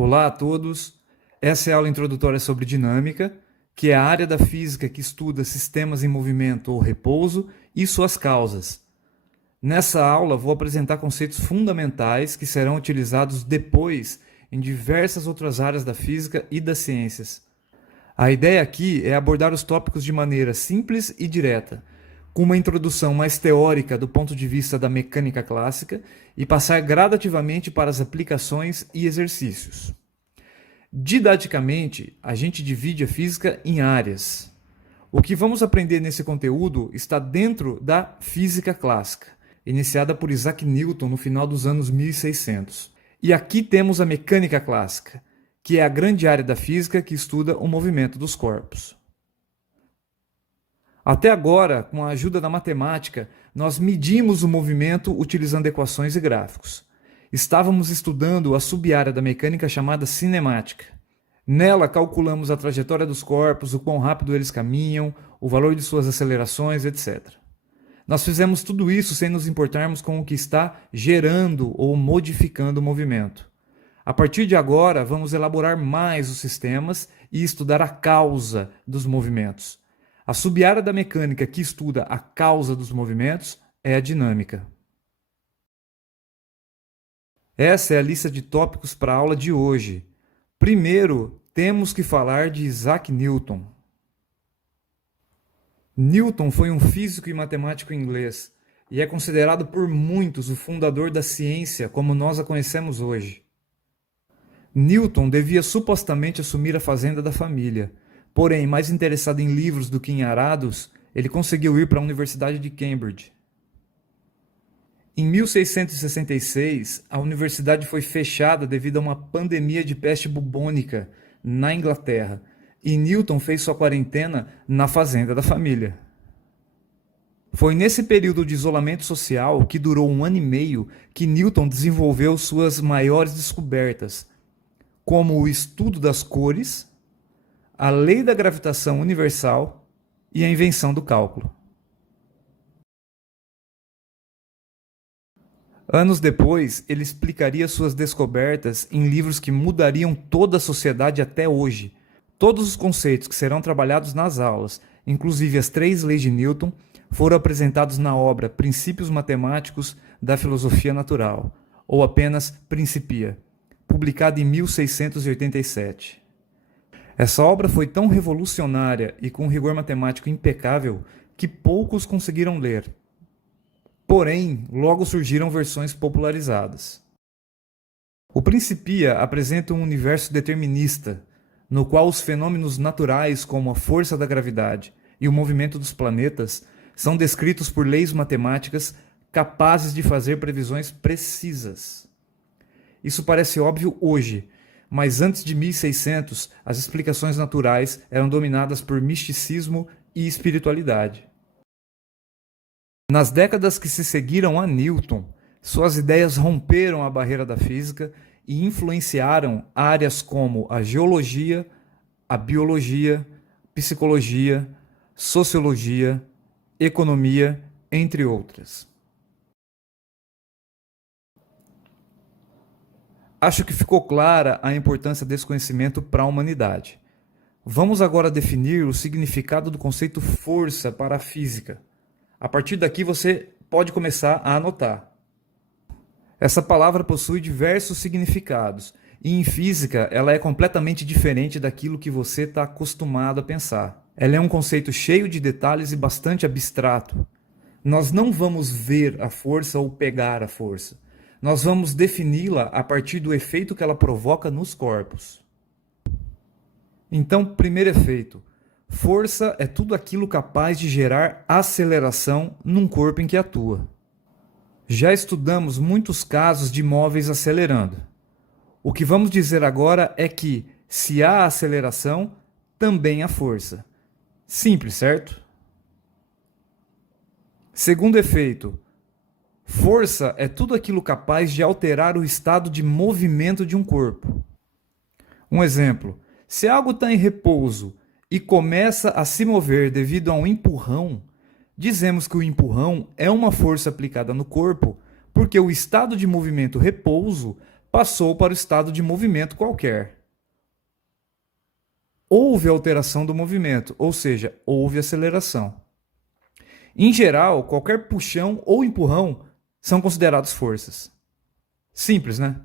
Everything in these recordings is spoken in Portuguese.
Olá a todos. Essa é a aula introdutória sobre dinâmica, que é a área da física que estuda sistemas em movimento ou repouso e suas causas. Nessa aula vou apresentar conceitos fundamentais que serão utilizados depois em diversas outras áreas da física e das ciências. A ideia aqui é abordar os tópicos de maneira simples e direta, com uma introdução mais teórica do ponto de vista da mecânica clássica e passar gradativamente para as aplicações e exercícios. Didaticamente, a gente divide a física em áreas. O que vamos aprender nesse conteúdo está dentro da física clássica, iniciada por Isaac Newton no final dos anos 1600. E aqui temos a mecânica clássica, que é a grande área da física que estuda o movimento dos corpos. Até agora, com a ajuda da matemática, nós medimos o movimento utilizando equações e gráficos. Estávamos estudando a sub-área da mecânica chamada cinemática. Nela, calculamos a trajetória dos corpos, o quão rápido eles caminham, o valor de suas acelerações, etc. Nós fizemos tudo isso sem nos importarmos com o que está gerando ou modificando o movimento. A partir de agora, vamos elaborar mais os sistemas e estudar a causa dos movimentos. A sub-área da mecânica que estuda a causa dos movimentos é a dinâmica. Essa é a lista de tópicos para a aula de hoje. Primeiro, temos que falar de Isaac Newton. Newton foi um físico e matemático inglês e é considerado por muitos o fundador da ciência como nós a conhecemos hoje. Newton devia supostamente assumir a fazenda da família, porém, mais interessado em livros do que em arados, ele conseguiu ir para a Universidade de Cambridge. Em 1666, a universidade foi fechada devido a uma pandemia de peste bubônica na Inglaterra, e Newton fez sua quarentena na fazenda da família. Foi nesse período de isolamento social, que durou 1 ano e meio, que Newton desenvolveu suas maiores descobertas, como o estudo das cores, a lei da gravitação universal e a invenção do cálculo. Anos depois, ele explicaria suas descobertas em livros que mudariam toda a sociedade até hoje. Todos os conceitos que serão trabalhados nas aulas, inclusive as 3 leis de Newton, foram apresentados na obra Princípios Matemáticos da Filosofia Natural, ou apenas Principia, publicada em 1687. Essa obra foi tão revolucionária e com um rigor matemático impecável que poucos conseguiram ler. Porém, logo surgiram versões popularizadas. O Principia apresenta um universo determinista, no qual os fenômenos naturais como a força da gravidade e o movimento dos planetas são descritos por leis matemáticas capazes de fazer previsões precisas. Isso parece óbvio hoje, mas antes de 1600, as explicações naturais eram dominadas por misticismo e espiritualidade. Nas décadas que se seguiram a Newton, suas ideias romperam a barreira da física e influenciaram áreas como a geologia, a biologia, psicologia, sociologia, economia, entre outras. Acho que ficou clara a importância desse conhecimento para a humanidade. Vamos agora definir o significado do conceito força para a física. A partir daqui você pode começar a anotar. Essa palavra possui diversos significados e em física ela é completamente diferente daquilo que você está acostumado a pensar. Ela é um conceito cheio de detalhes e bastante abstrato. Nós não vamos ver a força ou pegar a força. Nós vamos defini-la a partir do efeito que ela provoca nos corpos. Então, primeiro efeito. Força é tudo aquilo capaz de gerar aceleração num corpo em que atua. Já estudamos muitos casos de móveis acelerando. O que vamos dizer agora é que, se há aceleração, também há força. Simples, certo? Segundo efeito. Força é tudo aquilo capaz de alterar o estado de movimento de um corpo. Um exemplo. Se algo está em repouso e começa a se mover devido a um empurrão, dizemos que o empurrão é uma força aplicada no corpo porque o estado de movimento repouso passou para o estado de movimento qualquer. Houve alteração do movimento, ou seja, houve aceleração. Em geral, qualquer puxão ou empurrão são considerados forças. Simples, né?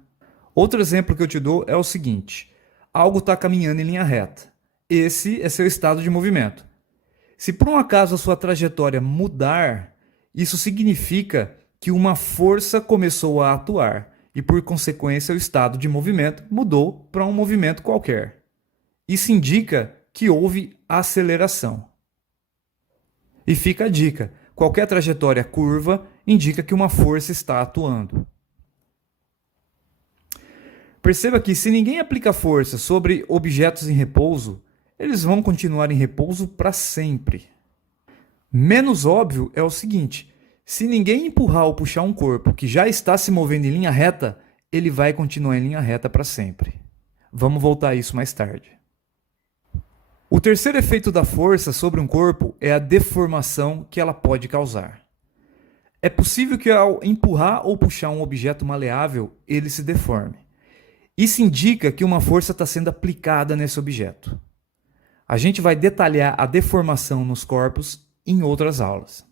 Outro exemplo que eu te dou é o seguinte: algo está caminhando em linha reta. Esse é seu estado de movimento. Se por um acaso a sua trajetória mudar, isso significa que uma força começou a atuar e, por consequência, o estado de movimento mudou para um movimento qualquer. Isso indica que houve aceleração. E fica a dica: qualquer trajetória curva indica que uma força está atuando. Perceba que se ninguém aplica força sobre objetos em repouso, eles vão continuar em repouso para sempre. Menos óbvio é o seguinte: se ninguém empurrar ou puxar um corpo que já está se movendo em linha reta, ele vai continuar em linha reta para sempre. Vamos voltar a isso mais tarde. O terceiro efeito da força sobre um corpo é a deformação que ela pode causar. É possível que ao empurrar ou puxar um objeto maleável, ele se deforme. Isso indica que uma força está sendo aplicada nesse objeto. A gente vai detalhar a deformação nos corpos em outras aulas.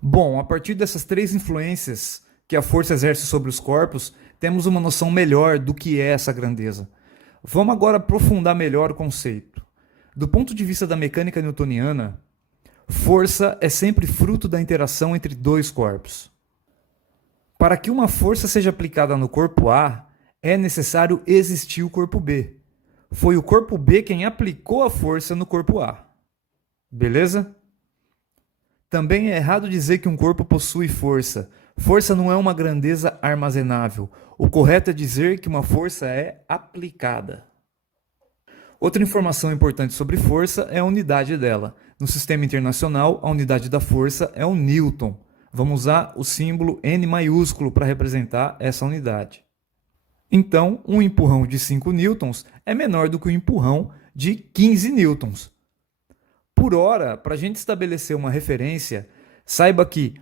Bom, a partir dessas três influências que a força exerce sobre os corpos, temos uma noção melhor do que é essa grandeza. Vamos agora aprofundar melhor o conceito. Do ponto de vista da mecânica newtoniana, força é sempre fruto da interação entre dois corpos. Para que uma força seja aplicada no corpo A, é necessário existir o corpo B. Foi o corpo B quem aplicou a força no corpo A. Beleza? Também é errado dizer que um corpo possui força. Força não é uma grandeza armazenável. O correto é dizer que uma força é aplicada. Outra informação importante sobre força é a unidade dela. No sistema internacional, a unidade da força é o Newton. Vamos usar o símbolo N maiúsculo para representar essa unidade. Então, um empurrão de 5 newtons é menor do que um empurrão de 15 newtons. Por hora, para a gente estabelecer uma referência, saiba que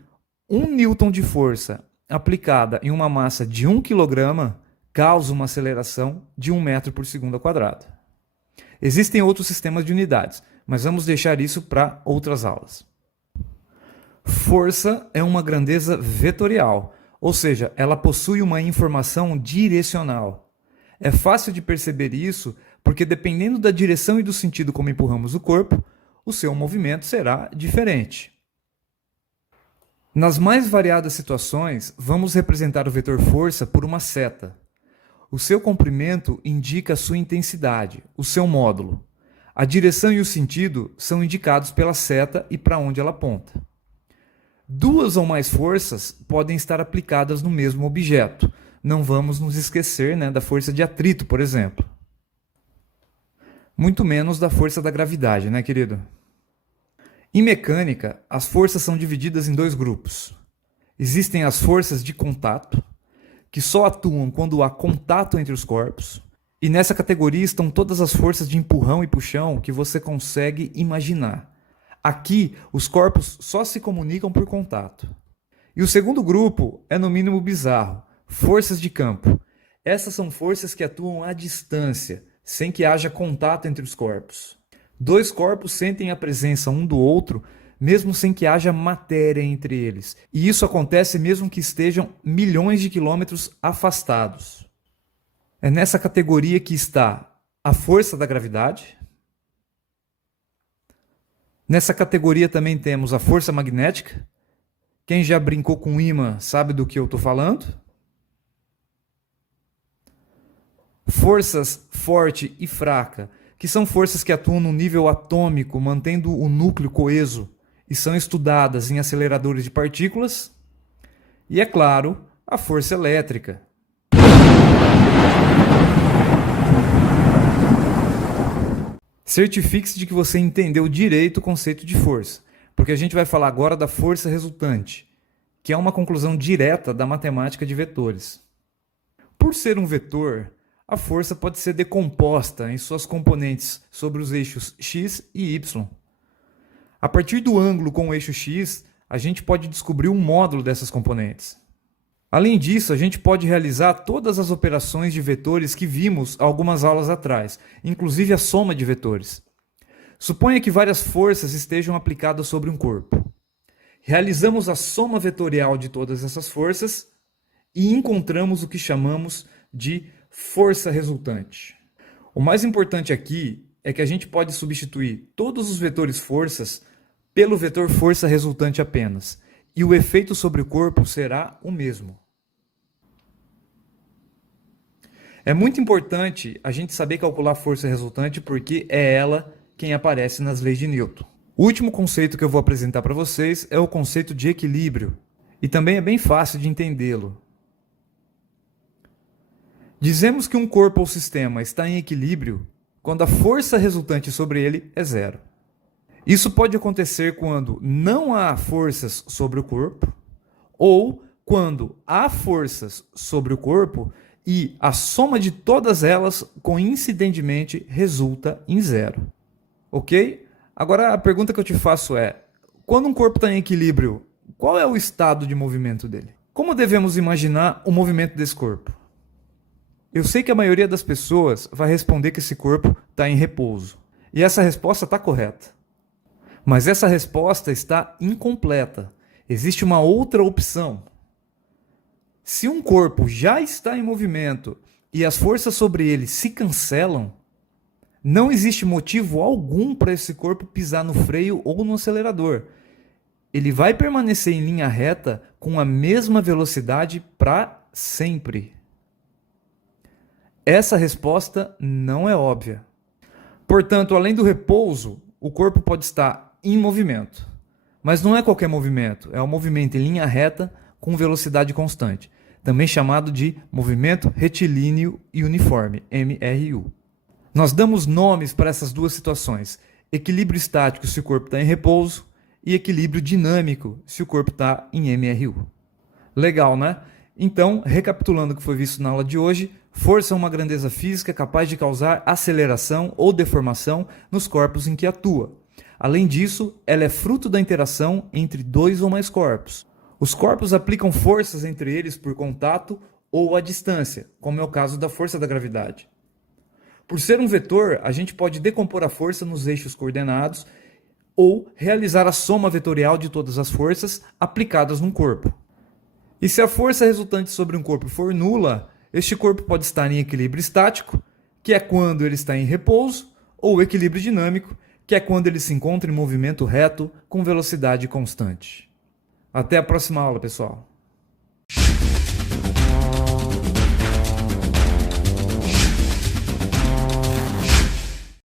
1 newton de força aplicada em uma massa de 1 kg causa uma aceleração de 1 metro por segundo ao quadrado. Existem outros sistemas de unidades, mas vamos deixar isso para outras aulas. Força é uma grandeza vetorial, ou seja, ela possui uma informação direcional. É fácil de perceber isso porque, dependendo da direção e do sentido como empurramos o corpo, o seu movimento será diferente. Nas mais variadas situações, vamos representar o vetor força por uma seta. O seu comprimento indica a sua intensidade, o seu módulo. A direção e o sentido são indicados pela seta e para onde ela aponta. Duas ou mais forças podem estar aplicadas no mesmo objeto. Não vamos nos esquecer, da força de atrito, por exemplo. Muito menos da força da gravidade, querido? Em mecânica, as forças são divididas em dois grupos. Existem as forças de contato, que só atuam quando há contato entre os corpos, e nessa categoria estão todas as forças de empurrão e puxão que você consegue imaginar. Aqui, os corpos só se comunicam por contato. E o segundo grupo é no mínimo bizarro, forças de campo. Essas são forças que atuam à distância, sem que haja contato entre os corpos. Dois corpos sentem a presença um do outro, mesmo sem que haja matéria entre eles. E isso acontece mesmo que estejam milhões de quilômetros afastados. É nessa categoria que está a força da gravidade. Nessa categoria também temos a força magnética. Quem já brincou com ímã sabe do que eu estou falando. Forças forte e fraca, que são forças que atuam no nível atômico, mantendo o núcleo coeso, e são estudadas em aceleradores de partículas. E, é claro, a força elétrica. Certifique-se de que você entendeu direito o conceito de força, porque a gente vai falar agora da força resultante, que é uma conclusão direta da matemática de vetores. Por ser um vetor, a força pode ser decomposta em suas componentes sobre os eixos x e y. A partir do ângulo com o eixo x, a gente pode descobrir o módulo dessas componentes. Além disso, a gente pode realizar todas as operações de vetores que vimos algumas aulas atrás, inclusive a soma de vetores. Suponha que várias forças estejam aplicadas sobre um corpo. Realizamos a soma vetorial de todas essas forças e encontramos o que chamamos de força resultante. O mais importante aqui é que a gente pode substituir todos os vetores forças pelo vetor força resultante apenas, e o efeito sobre o corpo será o mesmo. É muito importante a gente saber calcular a força resultante porque é ela quem aparece nas leis de Newton. O último conceito que eu vou apresentar para vocês é o conceito de equilíbrio, e também é bem fácil de entendê-lo. Dizemos que um corpo ou sistema está em equilíbrio quando a força resultante sobre ele é zero. Isso pode acontecer quando não há forças sobre o corpo, ou quando há forças sobre o corpo e a soma de todas elas, coincidentemente, resulta em zero. Ok? Agora a pergunta que eu te faço é: quando um corpo está em equilíbrio, qual é o estado de movimento dele? Como devemos imaginar o movimento desse corpo? Eu sei que a maioria das pessoas vai responder que esse corpo está em repouso. E essa resposta está correta. Mas essa resposta está incompleta. Existe uma outra opção. Se um corpo já está em movimento e as forças sobre ele se cancelam, não existe motivo algum para esse corpo pisar no freio ou no acelerador. Ele vai permanecer em linha reta com a mesma velocidade para sempre. Essa resposta não é óbvia. Portanto, além do repouso, o corpo pode estar em movimento. Mas não é qualquer movimento, é um movimento em linha reta com velocidade constante, também chamado de movimento retilíneo e uniforme, MRU. Nós damos nomes para essas duas situações: equilíbrio estático se o corpo está em repouso e equilíbrio dinâmico se o corpo está em MRU. Legal, né? Então, recapitulando o que foi visto na aula de hoje, força é uma grandeza física capaz de causar aceleração ou deformação nos corpos em que atua. Além disso, ela é fruto da interação entre dois ou mais corpos. Os corpos aplicam forças entre eles por contato ou à distância, como é o caso da força da gravidade. Por ser um vetor, a gente pode decompor a força nos eixos coordenados ou realizar a soma vetorial de todas as forças aplicadas num corpo. E se a força resultante sobre um corpo for nula, este corpo pode estar em equilíbrio estático, que é quando ele está em repouso, ou equilíbrio dinâmico, que é quando ele se encontra em movimento reto com velocidade constante. Até a próxima aula, pessoal!